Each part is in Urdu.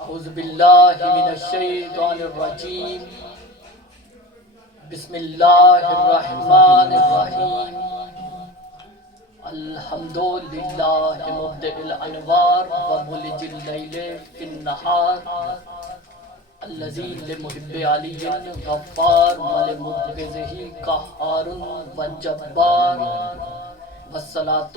اعوذ باللہ من الشیطان الرجیم بسم اللہ الرحمن الرحیم الحمدللہ مبدئ الانوار ومولج اللیل فی النہار الذی لمحب علی غفار ولمبغضہ قہار وجبار والصلاة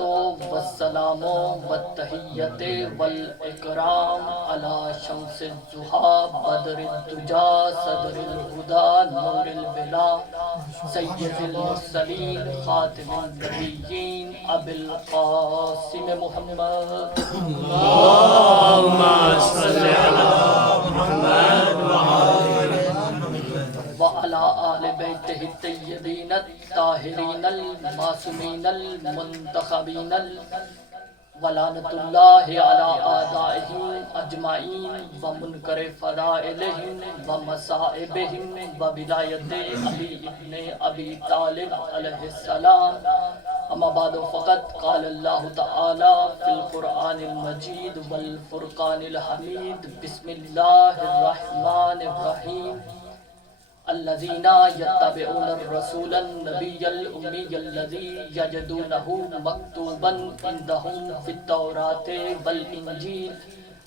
والسلام والتحیت والاکرام علی شمس الضحی بدر الدجی صدر الہدی نور البلا سید المرسلین خاتم النبیین ابی القاسم محمد اللہم صلی علی محمد وعلى آل بیتہ الطیبین الطاہرین المعصومین المنتخبین ولعنۃ اللہ علی اعدائہم اجمعین ومنکر فضائلہم ومصائبہم وولایت علی ابن ابی طالب علیہ السلام اما بعد فقط قال اللہ تعالی فی القرآن المجید والفرقان الحمید بسم اللہ الرحمن الرحیم الذين يتبعون الرسول النبي الأمي الذي يجدونه مكتوبا عندهم في التوراة والإنجيل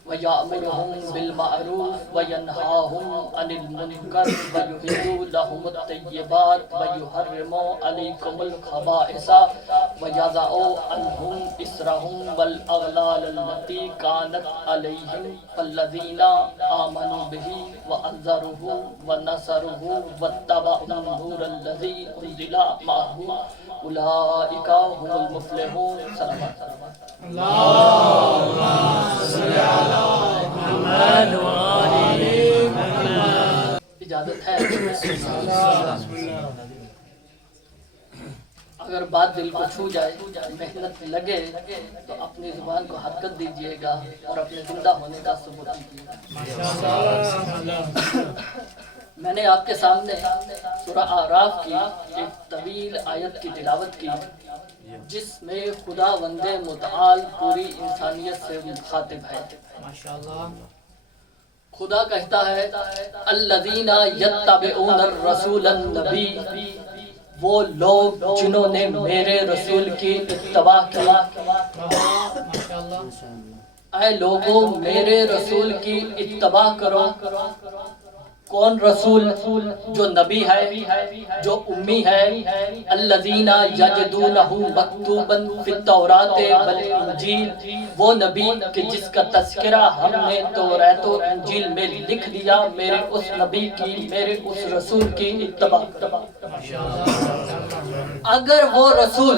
ويأمرهم بالمعروف وينهاهم عن المنكر ويحل لهم الطيبات ويحرم عليكم الخبائث ويضع عنهم إصرهم والأغلال التي كانت عليهم فالذين آمنوا به وعزروه ونصروه واتبعوا النور الذي أنزل معه أولئك هم المفلحون. اللہم صلی علی محمد وآل محمد. اجازت ہے اگر بات دل کو چھو جائے محنت لگے تو اپنی زبان کو حرکت دیجئے گا اور اپنے زندہ ہونے کا ثبوت دیجئے گا. میں نے آپ کے سامنے سورہ اعراف کی ایک طویل آیت کی تلاوت کی جس میں خداوند متعال پوری انسانیت سے مخاطب ہے. خدا کہتا ہے الذین یتبعون الرسول النبی، وہ لوگ جنہوں نے میرے رسول کی اتباع کی. اے لوگوں میرے رسول کی اتباع کرو. کون رسول؟ جو نبی ہے، جو امی ہے. الذین یجدونہ مکتوبا فی التوراۃ والانجیل، وہ نبی کہ جس کا تذکرہ ہم نے توراۃ و انجیل میں لکھ دیا. میرے اس نبی کی، میرے اس رسول کی اتباع کرو. اگر وہ رسول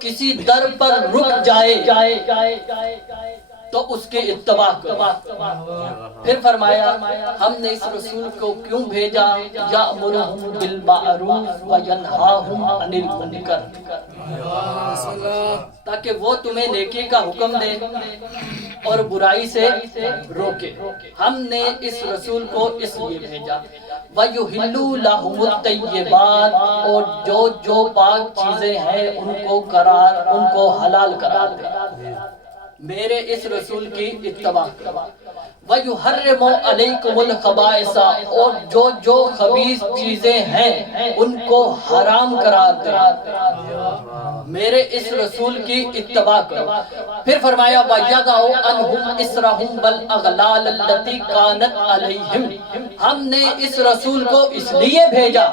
کسی در پر رک جائے تو اس کے اتباع کرو. پھر فرمایا ہم نے اس رسول کو کیوں بھیجا؟ یأمرہم بالمعروف وینہاہم عن المنکر، تاکہ وہ تمہیں نیکی کا حکم دے اور برائی سے روکے. ہم نے اس رسول کو اس لیے بھیجا. وَيُحِلُّ لَهُمُ الطَّيِّبَاتِ، اور جو پاک چیزیں ہیں ان کو حلال قرار دے. میرے اس رسول کی اتباع کرو. وَيُحَرِّمُ عَلَيْكُمُ الْخَبَائِثَ، اور جو خبیث چیزیں ہیں ان کو حرام قرار دے. میرے اس رسول کی اتباع کرو. پھر فرمایا وَيَضَعُ عَنْهُمْ إِصْرَهُمْ وَالْأَغْلَالَ الَّتِي كَانَتْ عَلَيْهِمْ، ہم نے اس رسول کو اس لیے بھیجا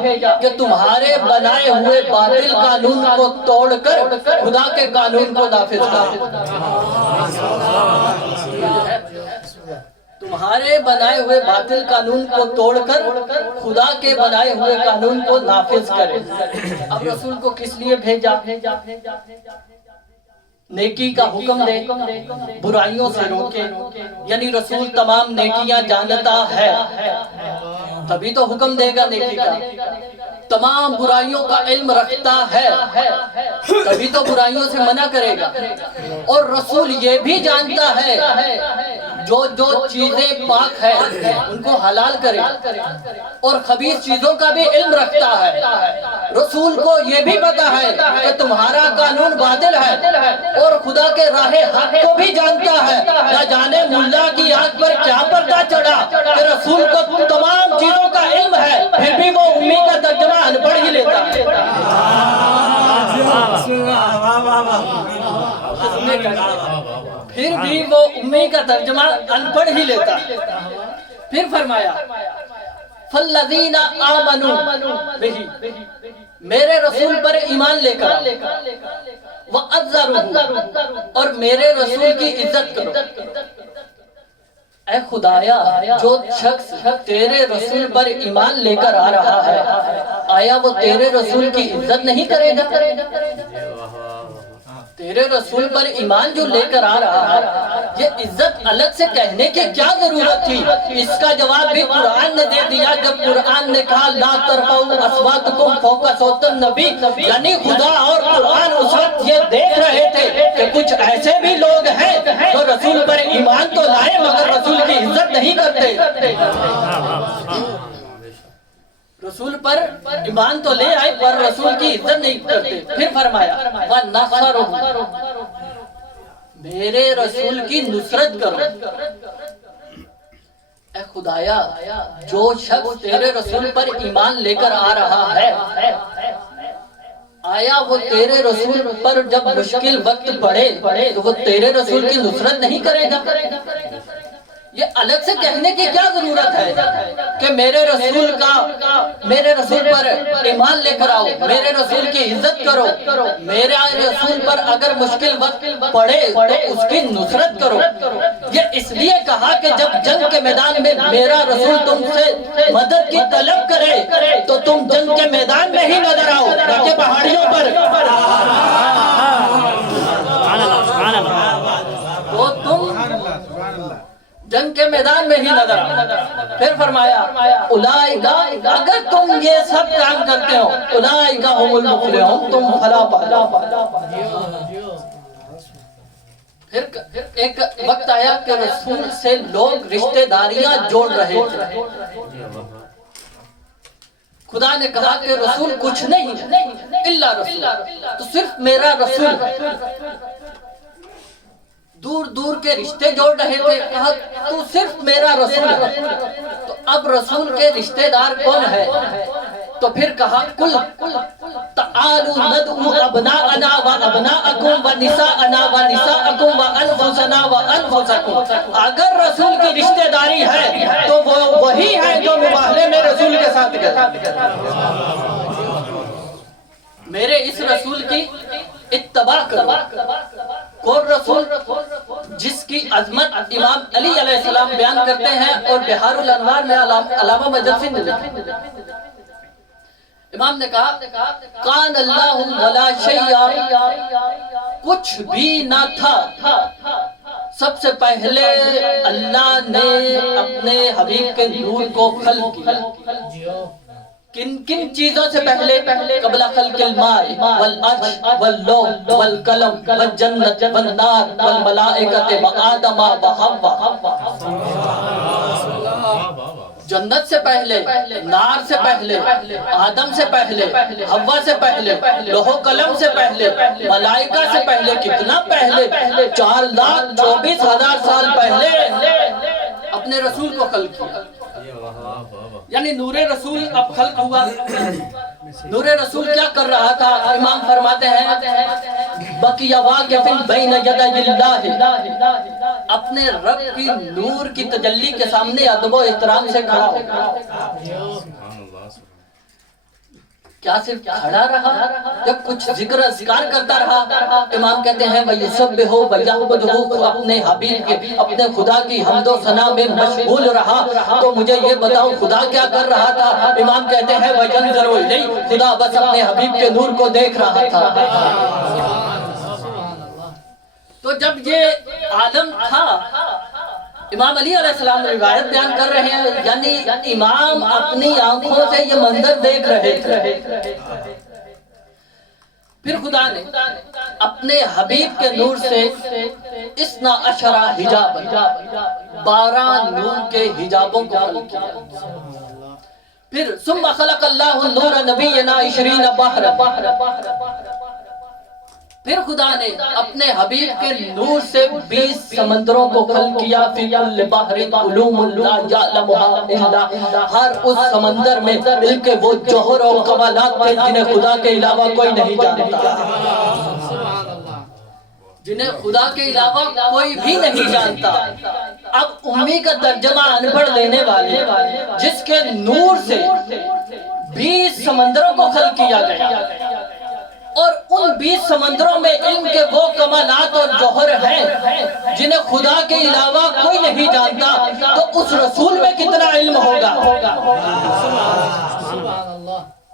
کہ تمہارے بنائے ہوئے باطل قانون کو توڑ کر خدا کے قانون کو نافذ کرو. تمہارے بنائے ہوئے باطل قانون کو توڑ کر خدا کے بنائے ہوئے قانون کو نافذ کرے. اب رسول کو کس لیے بھیجا؟ نیکی کا حکم دے، برائیوں سے روکے. یعنی رسول تمام نیکیاں جانتا ہے تبھی تو حکم دے گا نیکی کا. تمام برائیوں کا علم رکھتا ہے تبھی تو برائیوں سے منع کرے گا. اور رسول یہ بھی جانتا ہے جو چیزیں پاک ہیں ان کو حلال کرے، اور خبیث چیزوں کا بھی علم رکھتا ہے. رسول کو یہ بھی پتا ہے کہ تمہارا قانون باطل ہے، اور خدا کے راہ حق کو بھی جانتا ہے. نہ جانے ملا کی آنکھ آنکھ پر کیا پردہ چڑھا کہ رسول کو تمام چیزوں کا علم ہے، پھر بھی وہ امی کا ترجمہ ان پڑھ ہی لیتا ہے۔ پھر بھی وہ امی کا ترجمہ ان پڑھ ہی لیتا ہے۔ پھر فرمایا فَالَّذِينَ آمَنُوا بِهِ، میرے رسول پر ایمان لے کر وَأَذَّرُوهُ، اور میرے رسول کی عزت کرو۔ اے خدایا، جو شخص تیرے رسول پر ایمان لے کر آ رہا ہے، آیا وہ تیرے رسول کی عزت نہیں کرے گا؟ تیرے رسول پر ایمان جو لے کر آ رہا ہے، یہ عزت الگ سے کہنے کی کیا ضرورت تھی؟ اس کا جواب بھی قرآن نے دے دیا جب قرآن نے کہا لا ترفعوا اصواتکم فوق صوت النبی، یعنی خدا اور قرآن اس وقت یہ دیکھ رہے تھے کہ کچھ ایسے بھی لوگ ہیں جو رسول پر ایمان تو لائے مگر رسول کی عزت نہیں کرتے۔ رسول پر ایمان تو لے آئے پر رسول کی عزت نہیں کرتے۔ پھر فرمایا وَنَصَرُهُ، میرے رسول کی نصرت کرو۔ اے خدایا، جو شخص تیرے رسول پر ایمان لے کر آ رہا ہے، آیا وہ تیرے رسول پر جب مشکل وقت پڑے تو وہ تیرے رسول کی نصرت نہیں کرے گا؟ یہ الگ سے کہنے کی کیا ضرورت ہے کہ میرے رسول پر ایمان لے کر آؤ، میرے رسول کی عزت کرو، میرے رسول پر اگر مشکل وقت پڑے تو اس کی نصرت کرو۔ یہ اس لیے کہا کہ جب جنگ کے میدان میں میرا رسول تم سے مدد کی طلب کرے تو تم جنگ کے میدان میں ہی نظر آؤ، نہ کہ پہاڑیوں پر۔ تو تم جنگ کے میدان میں ہی نظر آؤ۔ پھر فرمایا اولئک، اگر تم یہ سب کام کرتے ہو، اولئک هم المفلحون، تم فلاح پاؤ۔ پھر ایک وقت آیا کہ رسول سے لوگ رشتہ داریاں جوڑ رہے تھے۔ خدا نے کہا کہ رسول کچھ نہیں الا رسول، تو صرف میرا رسول۔ دور دور کے رشتے جوڑ رہے تھے، کہا تو صرف میرا رسول ہے۔ تو اب رسول کے رشتہ دار کون ہے؟ تو پھر کہا کل تعالوا ندعو ابناءنا وابناءکم ونساءنا ونساءکم وانفسنا وانفسکم، اگر رسول کی رشتہ داری ہے تو وہ وہی ہے جو مباہلے میں رسول کے ساتھ گئے۔ میرے اس رسول کی اتباع کرو۔ کون رسول؟ جس کی عظمت امام علی علیہ السلام بیان کرتے ہیں اور بحار الانوار میں علامہ مجدد نے لکھی۔ امام نے کہا کان اللہ ولا شیء، کچھ بھی نہ تھا، سب سے پہلے اللہ نے اپنے حبیب کے نور کو خلق کیا۔ کن کن چیزوں سے پہلے؟ قبل خلق الماء والارض واللوح والقلم والجنت والنار والملائکۃ وآدم وحوا۔ جنت سے پہلے، نار سے پہلے، آدم سے پہلے، حوا سے پہلے، لوح و قلم سے پہلے، ملائکہ سے پہلے، کتنا پہلے؟ 4,24,000 سال پہلے اپنے رسول کو خلق کیا۔ یعنی نور رسول اب خلق ہوا۔ نور رسول کیا کر رہا تھا؟ امام فرماتے ہیں بقی واقف بین یدی اللہ، اپنے رب کی نور کی تجلی کے سامنے ادب و احترام سے کھڑا ہو۔ کیا صرف کھڑا رہا یا کچھ ذکر اذکار کرتا رہا؟ امام کہتے ہیں وَيُسَبِّحُ وَيَحْمِدُهُ، اپنے حبیب کے، اپنے خدا کی حمد و ثنا میں مشغول رہا۔ تو مجھے یہ بتاؤ خدا کیا کر رہا تھا؟ امام کہتے ہیں وَيَنظُرُ إِلَيْهِ، خدا بس اپنے حبیب کے نور کو دیکھ رہا تھا۔ تو جب یہ عالم تھا، امام علی علیہ السلام روایت بیان کر رہے ہیں، یعنی امام اپنی آنکھوں سے یہ منظر دیکھ رہے تھے۔ پھر خدا نے اپنے حبیب کے نور سے 12 حجاب، 12 نور کے حجابوں کو خلق کیا۔ پھر ثم خلق اللہ النور نبینا 20 بحر، پھر خدا نے اپنے حبیب کے نور سے 20 سمندروں کو خلق کیا، فی کل بحر علوم لا یعلمها الا، ہر اس سمندر میں علم کے وہ جوہر اور کمالات تھے جنہیں خدا کے علاوہ کوئی نہیں جانتا، جنہیں خدا کے علاوہ کوئی بھی نہیں جانتا۔ اب امی کا ترجمہ ان پڑھ لینے والے، جس کے نور سے 20 سمندروں کو خلق کیا گیا اور ان 20 سمندروں میں علم کے وہ کمالات اور جوہر ہیں جنہیں خدا کے علاوہ کوئی نہیں جانتا، تو اس رسول میں کتنا علم ہوگا؟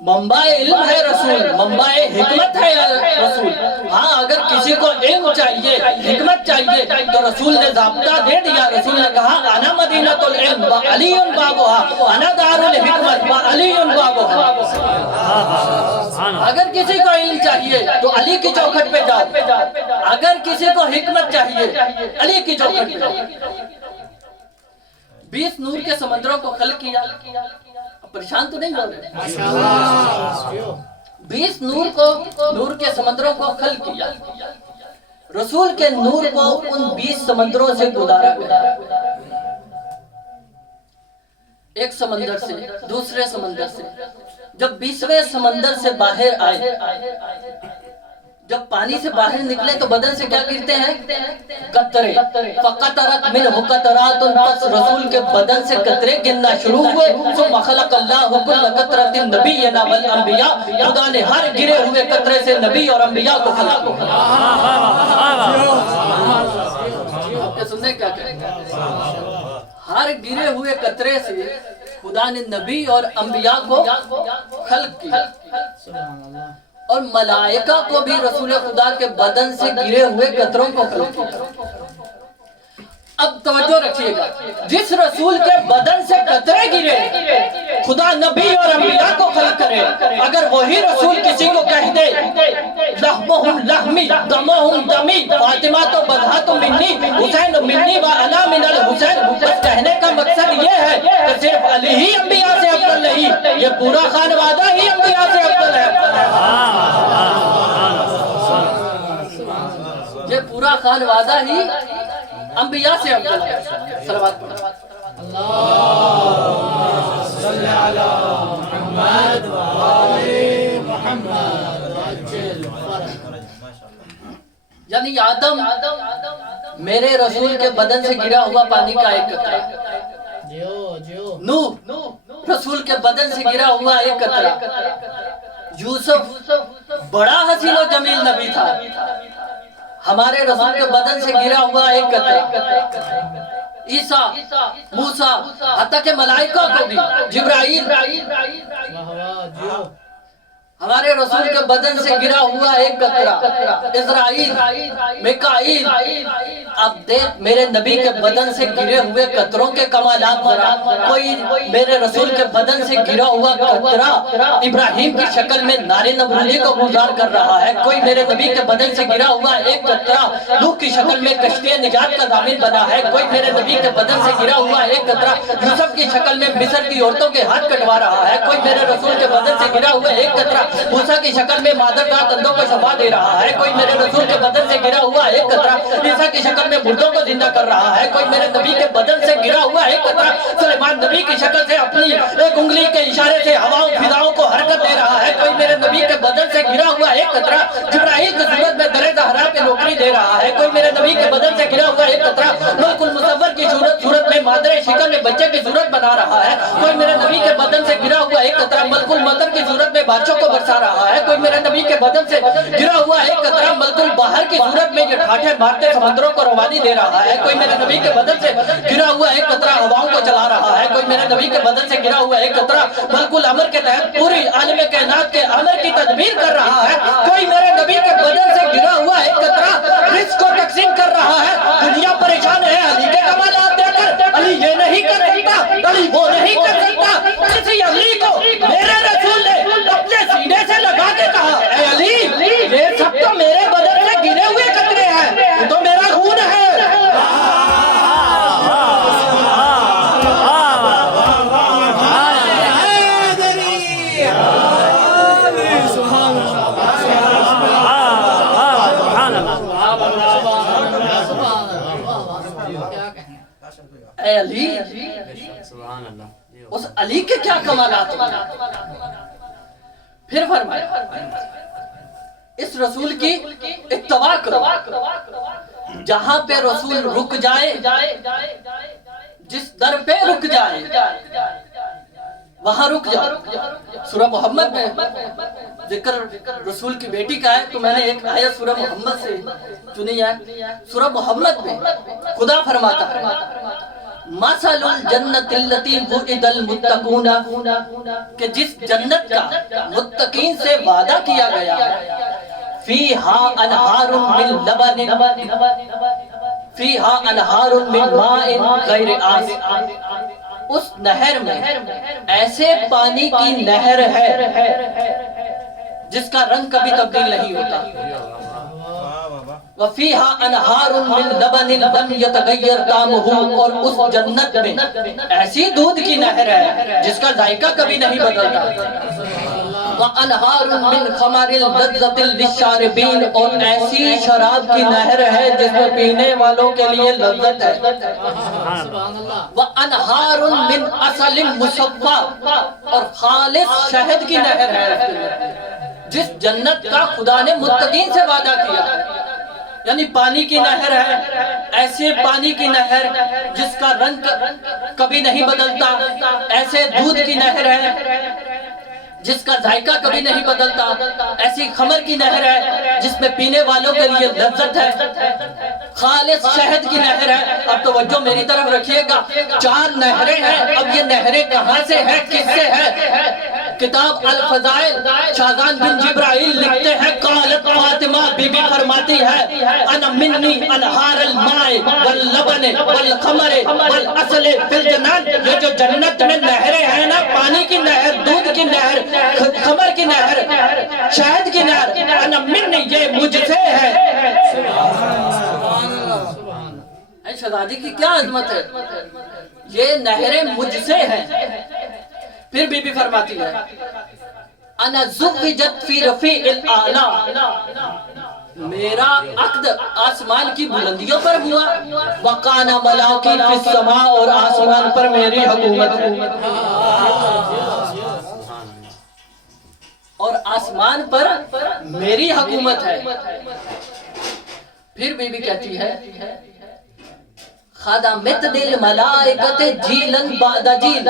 منبع علم ہے رسول، منبع حکمت ہے رسول۔ ہاں اگر کسی کو علم چاہیے، حکمت چاہیے، تو رسول نے ضابطہ دے دیا۔ رسول نے کہا انا مدینۃ العلم وعلی بابها، انا دار الحکمت وعلی بابها۔ اگر کسی کو علم چاہیے تو علی کی چوکھٹ پہ جاؤ، اگر کسی کو حکمت چاہیے علی کی چوکھٹ پہ جاؤ۔ 20 نور کے سمندروں کو خلق کیا، پریشان تو نہیں ہو رہے؟ 20 نور کے سمندروں کو خلق کیا، رسول کے نور کو ان 20 سمندروں سے گزارا گیا، ایک سمندر سے دوسرے سمندر سے۔ جب 20ویں سمندر سے باہر آئے، جب پانی سے باہر نکلے تو بدن سے کیا گرتے ہیں؟ قطرے۔ فقطرت منہ قطرات، پس رسول کے بدن سے قطرے گرنا شروع ہوئے۔ ثم خلق اللہ کل قطرۃ نبینا والانبیاء، خدا نے ہر گرے ہوئے قطرے سے نبی اور انبیاء کو خلق کیا۔ آپ کے سننے کیا کہتے ہیں؟ ہر گرے ہوئے قطرے سے خدا نے نبی اور انبیاء کو خلق کیا، اور ملائکہ کو بھی رسول خدا کے بدن سے گرے ہوئے قطروں کو خلق کیا۔ اب توجہ رکھیے گا، جس رسول کے بدن سے قطرے گرے خدا نبی اور انبیاء کو خلق کرے، اگر وہی رسول کسی کو کہہ دے لحمہم لحمی دمہم دمی، فاطمہ تو بدھا تو منی، حسین منی و انا من الحسین، بس کہنے کا مقصد یہ ہے کہ صرف علی ہی انبیاء سے افضل نہیں، یہ پورا خانوادہ ہی انبیاء سے افضل ہے، یہ پورا خانوادہ ہی انبیاء سے افضل ہے۔ صلوات پڑھو۔ اللہم صلی علی محمد وآل محمد۔ یعنی آدم میرے رسول کے بدن سے گرا ہوا پانی کا ایک قطرہ، نوح رسول کے بدن سے گرا ہوا ایک قطرہ، یوسف بڑا حسین و جمیل نبی تھا، ہمارے رسول کے بدن سے گرا ہوا ایک قطرہ، عیسیٰ، موسیٰ، حتیٰ کہ ملائکہ کو بھی، جبرائیل، ہمارے رسول کے بدن سے گرا ہوا ایک قطرہ، اسرائیل، میکائیل۔ اب دیکھ میرے نبی کے بدن سے گرے ہوئے قطروں کے کمالات ذرا، کوئی میرے رسول کے بدن سے گرا ہوا قطرہ ابراہیم کی شکل میں نار نمرودی کو گزار کر رہا ہے، کوئی میرے نبی کے بدن سے گرا ہوا ایک قطرہ نوح کی شکل میں کشتی نجات کا ضامن بنا ہے، کوئی میرے نبی کے بدن سے گرا ہوا ایک قطرہ یوسف کی شکل میں مصر کی عورتوں کے ہاتھ کٹوا رہا ہے، کوئی میرے رسول کے بدن سے گرا ہوا ایک قطرہ موسیٰ کی شکل میں مادرزاد اندھوں کو شفا دے رہا ہے، کوئی میرے رسول کے بدن سے گرا ہوا ایک قطرہ عیسیٰ کی شکل میں مردوں کو زندہ کر رہا ہے، کوئی میرے نبی کے بدن سے گرا ہوا ایک قطرہ سلیمان نبی کی شکل سے اپنی ایک انگلی کے اشارے سے ہواؤں فضاؤں کو حرکت دے رہا ہے، کوئی میرے نبی کے بدن سے گرا ہوا ایک قطرہ جبرائیل کی صورت میں در زہرا پہ نوکری دے رہا ہے، کوئی میرے نبی کے بدن سے گرا ہوا ایک قطرہ ملک المصور کی صورت میں مادر شکل میں بچے کی صورت بنا رہا ہے، کوئی میرے نبی کے بدن سے گرا ہوا ایک قطرہ ملک المطر کی صورت میں بادشاہ کو برسا رہا ہے، کوئی میرے نبی کے بدن سے گرا ہوا ایک قطرہ ملک البحر کی صورت میں یہ ٹھاٹھے مارتے سمندروں کو روانی دے رہا ہے، کوئی میرے نبی کے بدن سے گرا ہوا ایک قطرہ ہواؤں کو چلا رہا ہے، کوئی میرے نبی کے بدن سے گرا ہوا ایک قطرہ ملک الامر کے تحت پوری عالم کائنات کے امر کی تدبیر کر رہا ہے، کوئی میرے نبی کے بدن سے گرا ہوا ایک قطرہ رزق کو تقسیم کر رہا ہے۔ دنیا پریشان ہے علی کے کمالات دے کر، علی یہ نہیں کر سکتا، علی وہ نہیں کر سکتا، کسی علی کو میرے رسول نے اپنے سینے سے لگا کے کہا اے علی یہ سب تو میرے بدن سے گرے ہوئے قطرے ہیں، یہ تو میرا خون ہے۔ اے علی، سبحان اللہ. اس علی کے کیا کمالات ہیں. پھر فرمایا اس رسول کی اتباع کرو، جہاں پہ رسول رک جائے، جس در پہ رک جائے وہاں رک جاؤ. سورہ محمد میں ذکر رسول کی بیٹی کا ہے، تو میں نے ایک آیت سورہ محمد سے چنی ہے. سورہ محمد میں خدا فرماتا ہے مثل الجنت التی وعد المتقون، کہ جس جنت کا متقین سے وعدہ کیا گیا ہے، فیہا انہار من لبن، فیہا انہار من ماء غیر آسن، اس نہر میں ایسے پانی کی نہر ہے جس کا رنگ کبھی تبدیل نہیں ہوتا. وَفِيهَا أَنْهَارٌ مِّن لَبَنٍ لَمْ يَتَغَيَّرْ طَعْمُهُ، اور اس جنت میں ایسی دودھ کی نہر ہے جس کا ذائقہ کبھی نہیں بدلتا. وَأَنْهَارٌ مِّن خَمَرٍ لَذَّةٍ لِلشَّارِبِينَ، اور ایسی شراب کی نہر ہے جس میں پینے والوں کے لیے لذت ہے. وَأَنْهَارٌ مِّن عَسَلٍ مُصَفًّى، اور خالص شہد کی نہر ہے جس جنت کا خدا نے متقین سے وعدہ کیا. یعنی پانی کی نہر ہے، ایسے پانی کی نہر جس کا رنگ کبھی نہیں بدلتا، ایسے دودھ کی نہر ہے جس کا ذائقہ کبھی نہیں بدلتا، ایسی خمر کی نہر ہے جس میں پینے والوں کے لیے لذت ہے، خالص شہد کی نہر ہے. اب توجہ میری طرف رکھیے گا، 4 نہریں ہیں. اب یہ نہریں کہاں سے ہیں، کس سے ہیں؟ کتاب الفضائل شاہزان بن جبرائیل لکھتے ہیں، قالت فاطمہ بی بی فرماتی ہے انا منی انہار الماء واللبن والخمر والعسل فی الجنان، یہ جو جنت میں نہریں ہیں نا، پانی کی نہر، دودھ کی نہر، خمر کی نہر، شہد کی نہر، انا منی، یہ مجھ سے ہے. شہزادی کی کیا عظمت ہے، یہ نہریں مجھ سے ہیں. پھر بی بی فرماتی ہے انا زوجت فی رفیع الاعلی، میرا عقد آسمان کی بلندیوں پر ہوا. وقانا ملاکی فی السماء، اور آسمان پر میری حکومت ہے، اور آسمان پر میری حکومت ہے. پھر بی بی کہتی ہے خدمت للملائکۃ جیلن بعد جیل،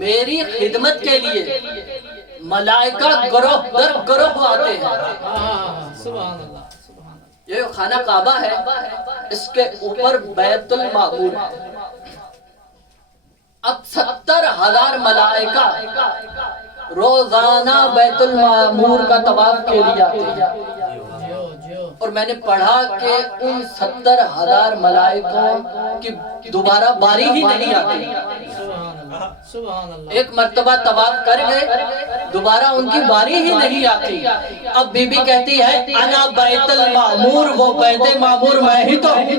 میری خدمت کے لیے ملائکہ گروہ در گروہ آتے ہیں. یہ خانہ کعبہ ہے، اس کے اوپر بیت المعمور ہے. اب 70,000 ملائکہ روزانہ بیت المعمور کا طواف کے لیے آتے ہیں. اور میں نے پڑھا کہ ان 70,000 ملائکوں کی دوبارہ باری ہی نہیں آتی. ایک مرتبہ طواف کر گئے، دوبارہ ان کی باری ہی نہیں آتی. اب بی بی کہتی ہے انا بیت المعمور، وہ بیت معمور میں ہی تو ہوں،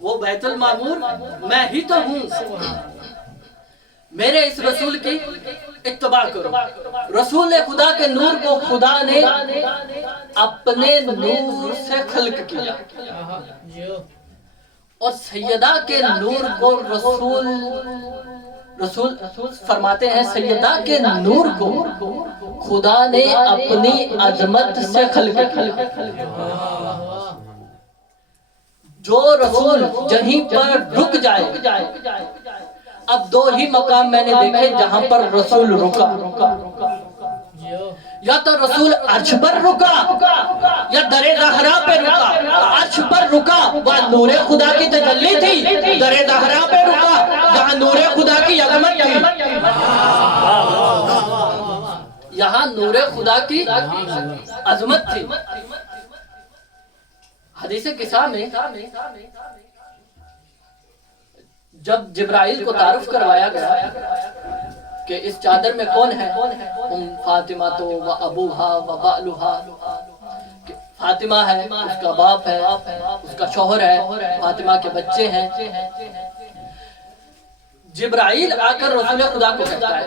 وہ بیت المعمور میں ہی تو ہوں. میرے اس رسول کی اتباع کرو. رسول خدا کے نور کو خدا نے اپنے نور سے خلق کیا، اور سیدہ کے نور کو رسول فرماتے ہیں سیدہ کے نور کو خدا نے اپنی عظمت سے خلق کیا. جو رسول جہیں پر رک جائے، اب 2 ہی مقام میں نے دیکھے جہاں پر رسول رکا. یا تو رسول عرش پر رکا یا در زہرا پہ رکا. عرش پر رکا وہاں نور خدا کی تجلی تھی، در زہرا پہ رکا جہاں نور خدا کی عظمت تھی. یہاں نور خدا کی عظمت تھی. حدیث قصہ میں جب جبرائیل کو تعارف کروایا گیا کہ اس چادر میں کون ہے، فاطمہ تو و ابوہا و بالوہا، فاطمہ ہے، اس کا باپ ہے، اس کا شوہر ہے، فاطمہ کے بچے ہیں. جبرائیل آ کر رسول خدا کو کہتا ہے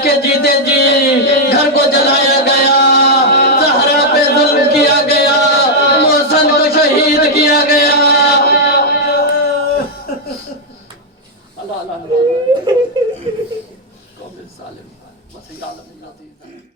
جس کے جیتے جی گھر کو جلایا گیا، زہرا پہ ظلم کیا گیا، محسن کو شہید کیا گیا. اللہ اللہ قوم ظالم مسیح عالم العزیز.